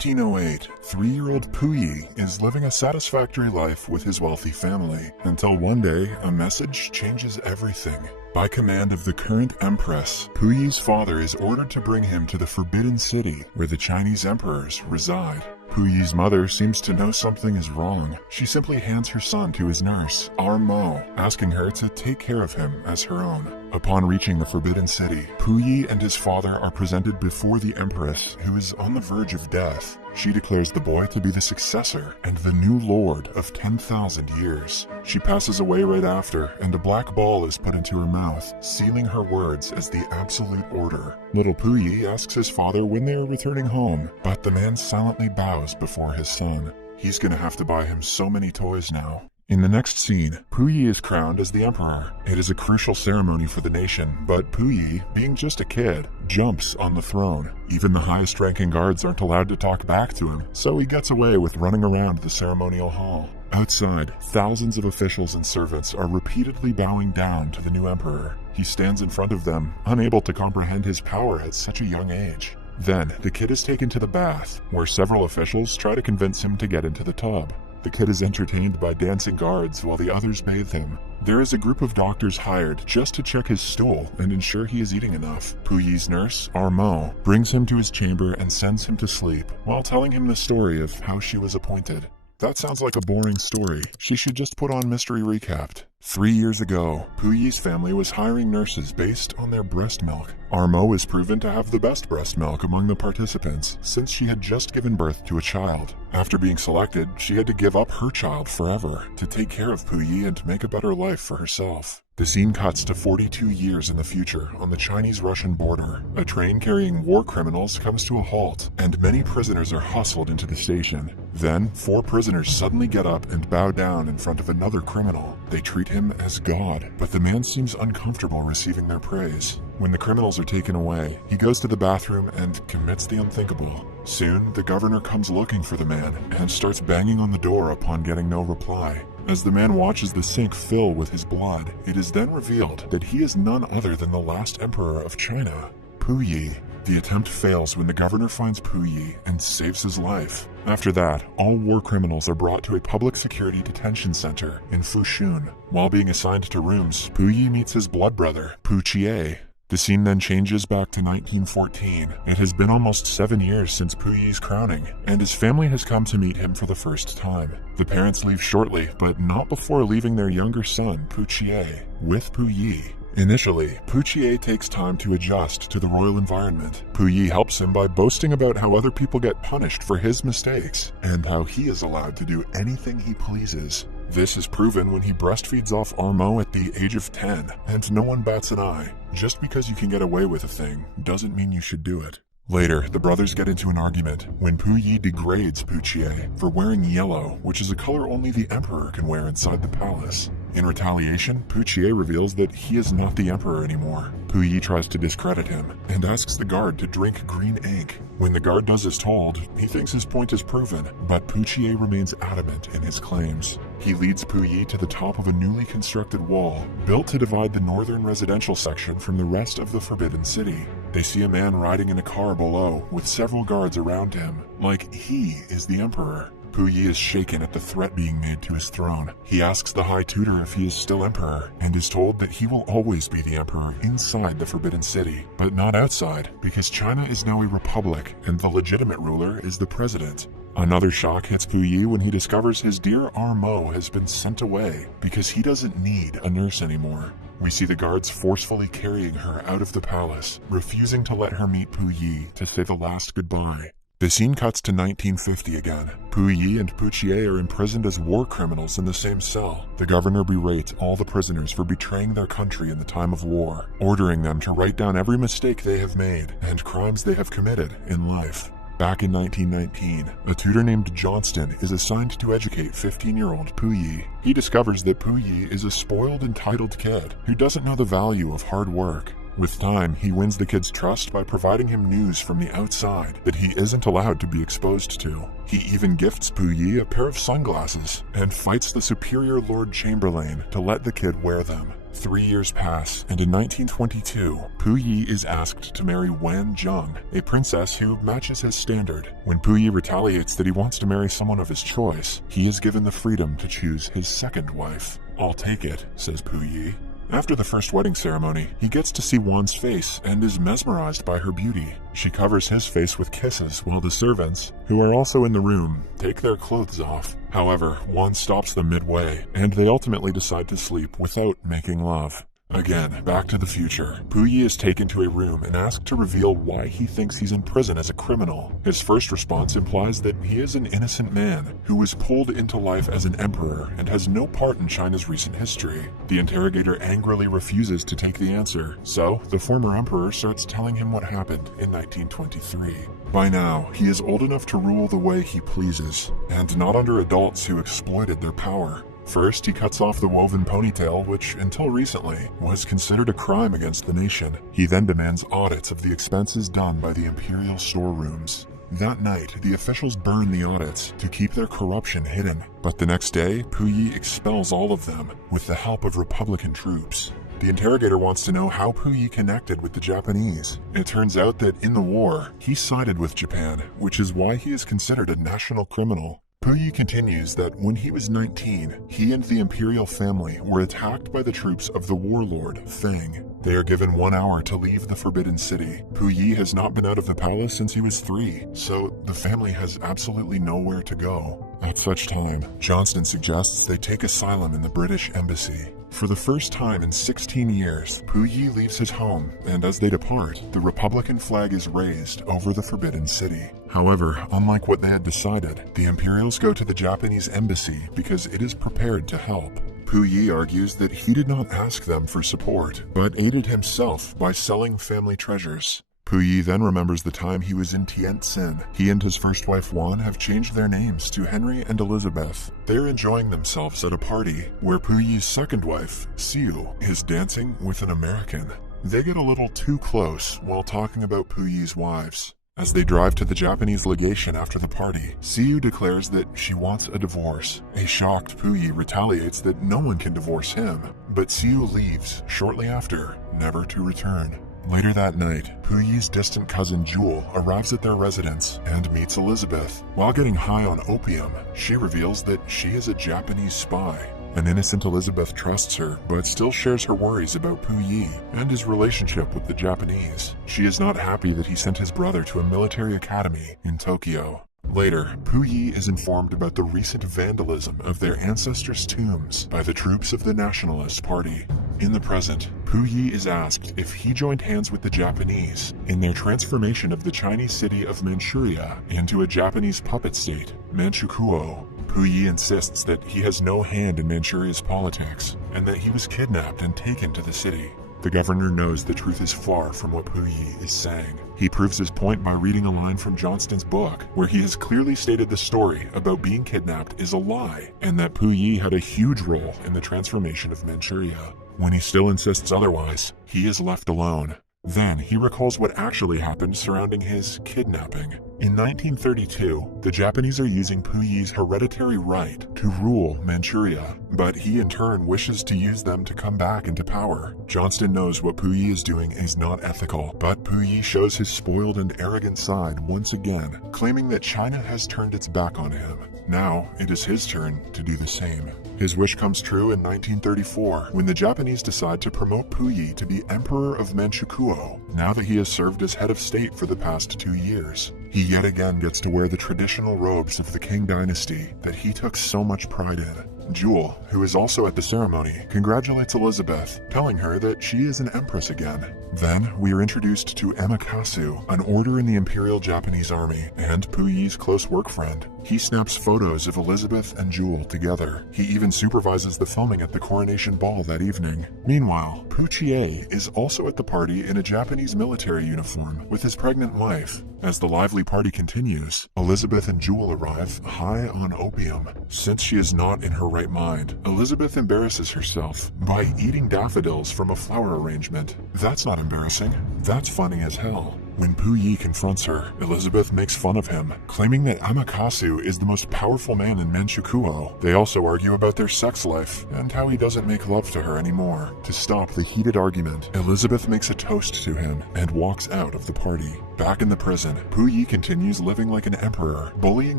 1908, 3-year-old Puyi is living a satisfactory life with his wealthy family, until one day a message changes everything. By command of the current empress, Puyi's father is ordered to bring him to the Forbidden City, where the Chinese emperors reside. Puyi's mother seems to know something is wrong. She simply hands her son to his nurse, Mo, asking her to take care of him as her own. Upon reaching the Forbidden City, Puyi and his father are presented before the empress, who is on the verge of death. She declares the boy to be the successor and the new lord of 10,000 years. She passes away right after, and a black ball is put into her mouth, sealing her words as the absolute order. Little Puyi asks his father when they are returning home, but the man silently bows before his son. He's gonna have to buy him so many toys now. In the next scene, Puyi is crowned as the emperor. It is a crucial ceremony for the nation, but Puyi, being just a kid, jumps on the throne. Even the highest-ranking guards aren't allowed to talk back to him, so he gets away with running around the ceremonial hall. Outside, thousands of officials and servants are repeatedly bowing down to the new emperor. He stands in front of them, unable to comprehend his power at such a young age. Then, the kid is taken to the bath, where several officials try to convince him to get into the tub. The kid is entertained by dancing guards while the others bathe him. There is a group of doctors hired just to check his stool and ensure he is eating enough. Puyi's nurse, Mo, brings him to his chamber and sends him to sleep, while telling him the story of how she was appointed. That sounds like a boring story. She should just put on Mystery Recapped. 3 years ago, Puyi's family was hiring nurses based on their breast milk. Mo is proven to have the best breast milk among the participants, since she had just given birth to a child. After being selected, she had to give up her child forever to take care of Puyi and make a better life for herself. The scene cuts to 42 years in the future on the Chinese-Russian border. A train carrying war criminals comes to a halt, and many prisoners are hustled into the station. Then, 4 prisoners suddenly get up and bow down in front of another criminal. They treat him as God, but the man seems uncomfortable receiving their praise. When the criminals are taken away, he goes to the bathroom and commits the unthinkable. Soon, the governor comes looking for the man and starts banging on the door upon getting no reply. As the man watches the sink fill with his blood, it is then revealed that he is none other than the last emperor of China, Puyi. The attempt fails when the governor finds Puyi and saves his life. After that, all war criminals are brought to a public security detention center in Fushun. While being assigned to rooms, Puyi meets his blood brother, Puchie. The scene then changes back to 1914. It has been almost 7 years since Puyi's crowning, and his family has come to meet him for the first time. The parents leave shortly, but not before leaving their younger son, Puchie, with Puyi. Initially, Puchie takes time to adjust to the royal environment. Puyi helps him by boasting about how other people get punished for his mistakes, and how he is allowed to do anything he pleases. This is proven when he breastfeeds off Mo at the age of 10, and no one bats an eye. Just because you can get away with a thing doesn't mean you should do it. Later, the brothers get into an argument when Puyi degrades Puchie for wearing yellow, which is a color only the emperor can wear inside the palace. In retaliation, Puchie reveals that he is not the emperor anymore. Puyi tries to discredit him and asks the guard to drink green ink. When the guard does as told, he thinks his point is proven, but Puchie remains adamant in his claims. He leads Puyi to the top of a newly constructed wall, built to divide the northern residential section from the rest of the Forbidden City. They see a man riding in a car below, with several guards around him, like he is the emperor. Puyi is shaken at the threat being made to his throne. He asks the High Tutor if he is still emperor, and is told that he will always be the emperor inside the Forbidden City, but not outside, because China is now a republic, and the legitimate ruler is the president. Another shock hits Puyi when he discovers his dear Mo has been sent away, because he doesn't need a nurse anymore. We see the guards forcefully carrying her out of the palace, refusing to let her meet Puyi to say the last goodbye. The scene cuts to 1950 again. Puyi and Puchie are imprisoned as war criminals in the same cell. The governor berates all the prisoners for betraying their country in the time of war, ordering them to write down every mistake they have made and crimes they have committed in life. Back in 1919, a tutor named Johnston is assigned to educate 15-year-old Puyi. He discovers that Puyi is a spoiled, entitled kid who doesn't know the value of hard work. With time, he wins the kid's trust by providing him news from the outside that he isn't allowed to be exposed to. He even gifts Puyi a pair of sunglasses and fights the superior Lord Chamberlain to let the kid wear them. 3 years pass, and in 1922, Puyi is asked to marry Wan Zheng, a princess who matches his standard. When Puyi retaliates that he wants to marry someone of his choice, he is given the freedom to choose his second wife. "I'll take it," says Puyi. After the first wedding ceremony, he gets to see Wan's face and is mesmerized by her beauty. She covers his face with kisses while the servants, who are also in the room, take their clothes off. However, Wan stops them midway, and they ultimately decide to sleep without making love. Again, back to the future. Puyi is taken to a room and asked to reveal why he thinks he's in prison as a criminal. His first response implies that he is an innocent man who was pulled into life as an emperor and has no part in China's recent history. The interrogator angrily refuses to take the answer, so the former emperor starts telling him what happened in 1923. By now, he is old enough to rule the way he pleases, and not under adults who exploited their power. First, he cuts off the woven ponytail, which, until recently, was considered a crime against the nation. He then demands audits of the expenses done by the imperial storerooms. That night, the officials burn the audits to keep their corruption hidden. But the next day, Puyi expels all of them with the help of Republican troops. The interrogator wants to know how Puyi connected with the Japanese. It turns out that in the war, he sided with Japan, which is why he is considered a national criminal. Puyi continues that when he was 19, he and the imperial family were attacked by the troops of the warlord, Feng. They are given 1 hour to leave the Forbidden City. Puyi has not been out of the palace since he was 3, so the family has absolutely nowhere to go. At such time, Johnston suggests they take asylum in the British Embassy. For the first time in 16 years, Puyi leaves his home, and as they depart, the Republican flag is raised over the Forbidden City. However, unlike what they had decided, the Imperials go to the Japanese embassy because it is prepared to help. Puyi argues that he did not ask them for support, but aided himself by selling family treasures. Puyi then remembers the time he was in Tientsin. He and his first wife Wan have changed their names to Henry and Elizabeth. They're enjoying themselves at a party where Puyi's second wife, Siu, is dancing with an American. They get a little too close while talking about Puyi's wives. As they drive to the Japanese legation after the party, Siu declares that she wants a divorce. A shocked Puyi retaliates that no one can divorce him, but Siu leaves shortly after, never to return. Later that night, Puyi's distant cousin Jewel arrives at their residence and meets Elizabeth. While getting high on opium, she reveals that she is a Japanese spy. An innocent Elizabeth trusts her, but still shares her worries about Puyi and his relationship with the Japanese. She is not happy that he sent his brother to a military academy in Tokyo. Later, Puyi is informed about the recent vandalism of their ancestors' tombs by the troops of the Nationalist Party. In the present, Puyi is asked if he joined hands with the Japanese in their transformation of the Chinese city of Manchuria into a Japanese puppet state, Manchukuo. Puyi insists that he has no hand in Manchuria's politics and that he was kidnapped and taken to the city. The governor knows the truth is far from what Puyi is saying. He proves his point by reading a line from Johnston's book, where he has clearly stated the story about being kidnapped is a lie, and that Puyi had a huge role in the transformation of Manchuria. When he still insists otherwise, he is left alone. Then he recalls what actually happened surrounding his kidnapping. In 1932, the Japanese are using Puyi's hereditary right to rule Manchuria, but he in turn wishes to use them to come back into power. Johnston knows what Puyi is doing is not ethical, but Puyi shows his spoiled and arrogant side once again, claiming that China has turned its back on him. Now, it is his turn to do the same. His wish comes true in 1934, when the Japanese decide to promote Puyi to be Emperor of Manchukuo, now that he has served as head of state for the past 2 years. He yet again gets to wear the traditional robes of the Qing Dynasty that he took so much pride in. Jewel, who is also at the ceremony, congratulates Elizabeth, telling her that she is an empress again. Then, we are introduced to Emakasu, an order in the Imperial Japanese Army, and Puyi's close work friend. He snaps photos of Elizabeth and Jewel together. He even supervises the filming at the coronation ball that evening. Meanwhile, Puchie is also at the party in a Japanese military uniform with his pregnant wife. As the lively party continues, Elizabeth and Jewel arrive high on opium. Since she is not in her right mind, Elizabeth embarrasses herself by eating daffodils from a flower arrangement. That's not embarrassing. That's funny as hell. When Puyi confronts her, Elizabeth makes fun of him, claiming that Amaterasu is the most powerful man in Manchukuo. They also argue about their sex life and how he doesn't make love to her anymore. To stop the heated argument, Elizabeth makes a toast to him and walks out of the party. Back in the prison, Puyi continues living like an emperor, bullying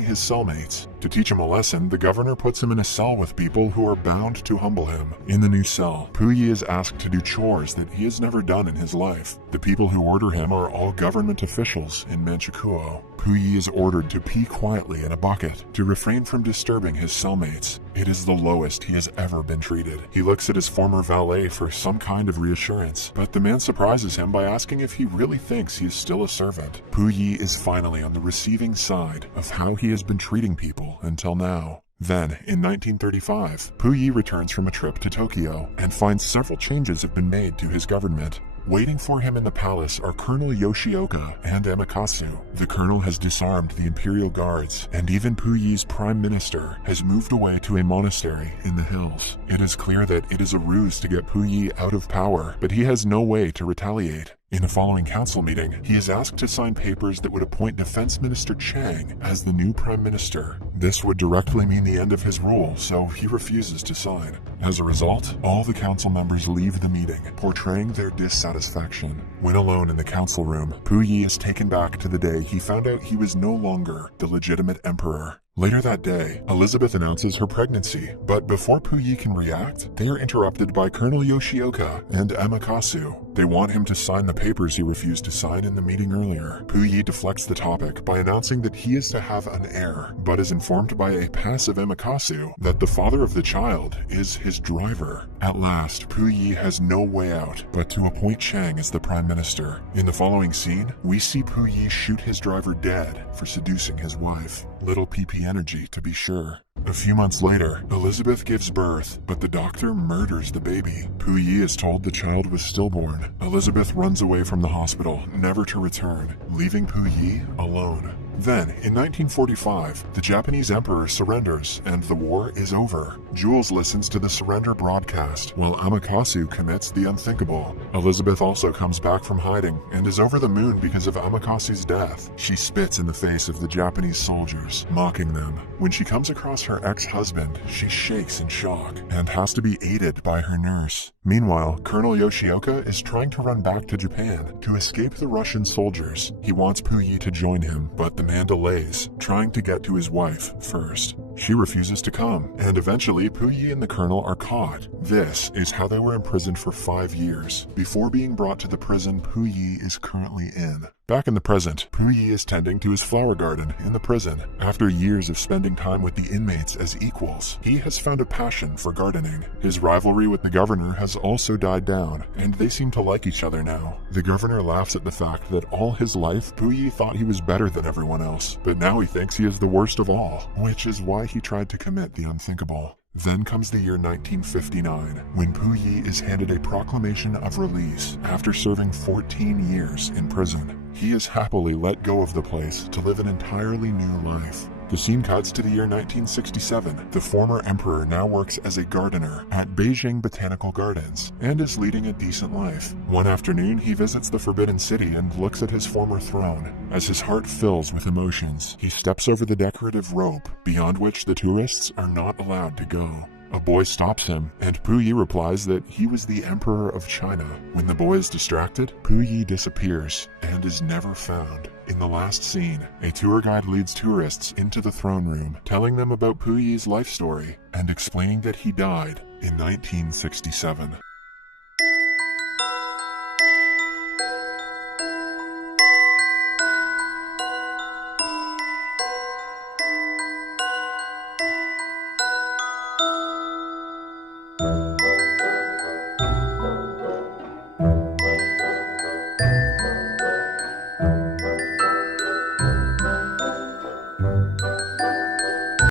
his cellmates. To teach him a lesson, the governor puts him in a cell with people who are bound to humble him. In the new cell, Puyi is asked to do chores that he has never done in his life. The people who order him are all government officials in Manchukuo. Puyi is ordered to pee quietly in a bucket to refrain from disturbing his cellmates. It is the lowest he has ever been treated. He looks at his former valet for some kind of reassurance, but the man surprises him by asking if he really thinks he is still a servant. Puyi is finally on the receiving side of how he has been treating people until now. Then, in 1935, Puyi returns from a trip to Tokyo and finds several changes have been made to his government. Waiting for him in the palace are Colonel Yoshioka and Amakasu. The colonel has disarmed the imperial guards, and even Puyi's prime minister has moved away to a monastery in the hills. It is clear that it is a ruse to get Puyi out of power, but he has no way to retaliate. In the following council meeting, he is asked to sign papers that would appoint Defense Minister Chang as the new prime minister. This would directly mean the end of his rule, so he refuses to sign. As a result, all the council members leave the meeting, portraying their dissatisfaction. When alone in the council room, Puyi is taken back to the day he found out he was no longer the legitimate emperor. Later that day, Elizabeth announces her pregnancy, but before Puyi can react, they are interrupted by Colonel Yoshioka and Amakasu. They want him to sign the papers he refused to sign in the meeting earlier. Puyi deflects the topic by announcing that he is to have an heir, but is informed by a passive Amakasu that the father of the child is his driver. At last, Puyi has no way out but to appoint Chang as the prime minister. In the following scene, we see Puyi shoot his driver dead for seducing his wife. Little PP energy, to be sure. A few months later, Elizabeth gives birth, but the doctor murders the baby. Puyi is told the child was stillborn. Elizabeth runs away from the hospital, never to return, leaving Puyi alone. Then, in 1945, the Japanese emperor surrenders and the war is over. Jules listens to the surrender broadcast, while Amakasu commits the unthinkable. Elizabeth also comes back from hiding and is over the moon because of Amakasu's death. She spits in the face of the Japanese soldiers, mocking them. When she comes across her ex-husband, she shakes in shock and has to be aided by her nurse. Meanwhile, Colonel Yoshioka is trying to run back to Japan to escape the Russian soldiers. He wants Puyi to join him, but the man delays, trying to get to his wife first. She refuses to come, and eventually Puyi and the colonel are caught. This is how they were imprisoned for 5 years, before being brought to the prison Puyi is currently in. Back in the present, Puyi is tending to his flower garden in the prison. After years of spending time with the inmates as equals, he has found a passion for gardening. His rivalry with the governor has also died down, and they seem to like each other now. The governor laughs at the fact that all his life, Puyi thought he was better than everyone else, but now he thinks he is the worst of all, which is why he tried to commit the unthinkable. Then comes the year 1959, when Puyi is handed a proclamation of release after serving 14 years in prison. He is happily let go of the place to live an entirely new life. The scene cuts to the year 1967. The former emperor now works as a gardener at Beijing Botanical Gardens and is leading a decent life. One afternoon, he visits the Forbidden City and looks at his former throne. As his heart fills with emotions, he steps over the decorative rope, beyond which the tourists are not allowed to go. A boy stops him, and Puyi replies that he was the Emperor of China. When the boy is distracted, Puyi disappears and is never found. In the last scene, a tour guide leads tourists into the throne room, telling them about Puyi's life story and explaining that he died in 1967.